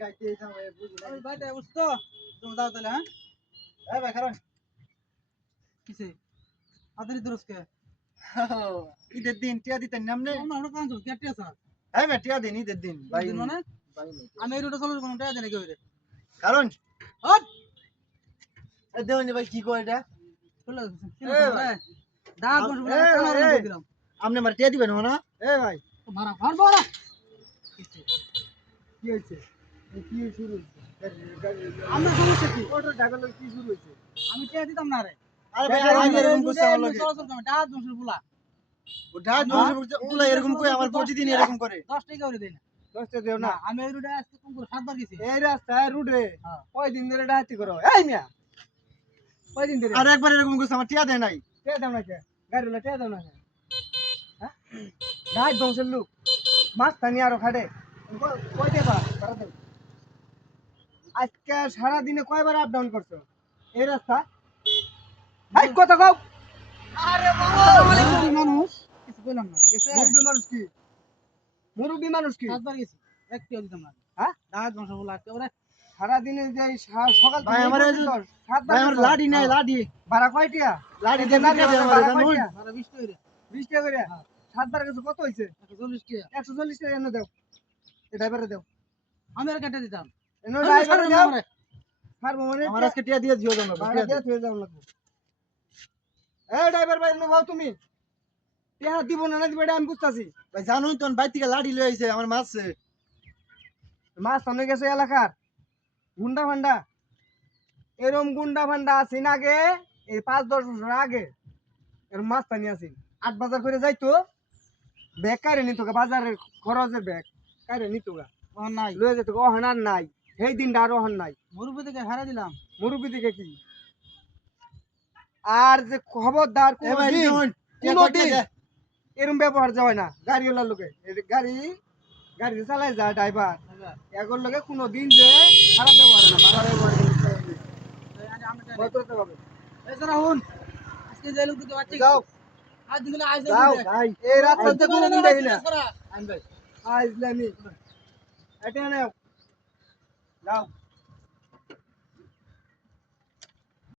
কাইতে এইতাম ভাই বুঝি না ভাই তাই বুঝতো তুমি দাও তাহলে হ্যাঁ এই ভাই কারণ কিসে আদরি দরসকে ঈদের দিন টিয়া দিতেন নামনে আমরা কাজ করতে কেটে স্যার এই ভাই টিয়া দিন ঈদের দিন ভাই মানে ভাই নেই। আমি এই রুটে চলব কোনটা জানি কেউ রে কারণ হট এই দেওনি ভাই কি কয় এটা চলে এই ভাই। দাঁত বসে বলে কানা করে দিলাম আপনি আমার টিয়া দিবেন না এই ভাই ভাড়া ভাড় ভাড়া কি হইছে এই কি শুরু আমরা সমস্যা কি ওটা ঢাকালো কি শুরু হইছে আমি টিয়া দিতাম না রে আরে ভাই আমি এরকম করছে আমার লগে চলাচল করে দাঁত বসে বলা ওটা দুলা এরকম কই আমার প্রতিদিন এরকম করে 10 টাকা করে দেই না 10 টা দেও না না আমি এই রুটে আজকে কোন করে 7 বার গেছি এই রাস্তায় রুটে হ্যাঁ কয় দিন ধরে ডাহাতি করো এই মিয়া কয় দিন ধরে আর একবার এরকম করছে আমার টিয়া দেয় নাই টিয়া দাও না কে গাড়িওয়ালা টিয়া দাও না কে হ্যাঁ ডাহাত বংশের লোক মাছ টানি আরো খাড়ে কয় দেবা বাড়া দাও আজকে সারা দিনে কয়বার আপ ডাউন করছো এই রাস্তা এই কথা কও আরে বাবা মানুষ কিছু বললাম না ঠিক আছে মুরব্বি মানুষ কি মুরব্বি মানুষ কি 7 বার গেছি এক টিয়া দিতাম না হ্যাঁ দাঁত বসে বলা একেবারে সারা দিনে যে সকাল ভাই আমার ভাই আমার লাডি নাই লাডি ভাড়া কয়টিয়া লাডি দেন না আমার জানুন ভাড়া 20 টাকা 20 টাকা করে সাতবার কাছে কত হইছে 140 টাকা 140 টাকা এনে দাও এই ড্রাইভারে দাও আমি আর কেটে দিতাম এনে ড্রাইভারে দাও ছাড়বো মানে আমার আজকে টিয়া দিয়ে দিও জানো ভাড়া দিয়ে থুয়ে যাও লাগবে এই ড্রাইভার ভাই নাও তুমি টিয়া দিব না দিব এটা আমি বুঝতাছি ভাই জানুন তো বাইর থেকে লাডি লই আইছে আমার মাছ সামনে গেছে এলাকার গুন্ডা ফান্ডা এরম গুন্ডা ফান্ডা আছেন আগে এই 5-10 বছর আগে এর মাছ টানি আছেন 8 বাজার করে যাইতো ব্যাগ কাইরে নিত বাজারের খরচের ব্যাগ কাইরে নিত ও নাই লয়ে যেত ওহন আর নাই সেই দিনটা আর ওহন নাই মুরুবি থেকে হারা দিলাম মুরুবি দিকে কি আর যে খবরদার কোনদিন এরম ব্যবহার যায় না গাড়িওয়ালার লোকে গাড়ি চালায় যায় ড্রাইভার এগোর লোকে কোনদিন যে খারাপ ব্যবহার না ভালো ব্যবহার করতে হবে এই শোনা হুন আজকে যে লোক দিতে পারছি যাও আজ দিন আইছে যাও ভাই এই রাস্তাতে কোনদিন দেখি না আইন ভাই ইসলামি এটা নাও যাও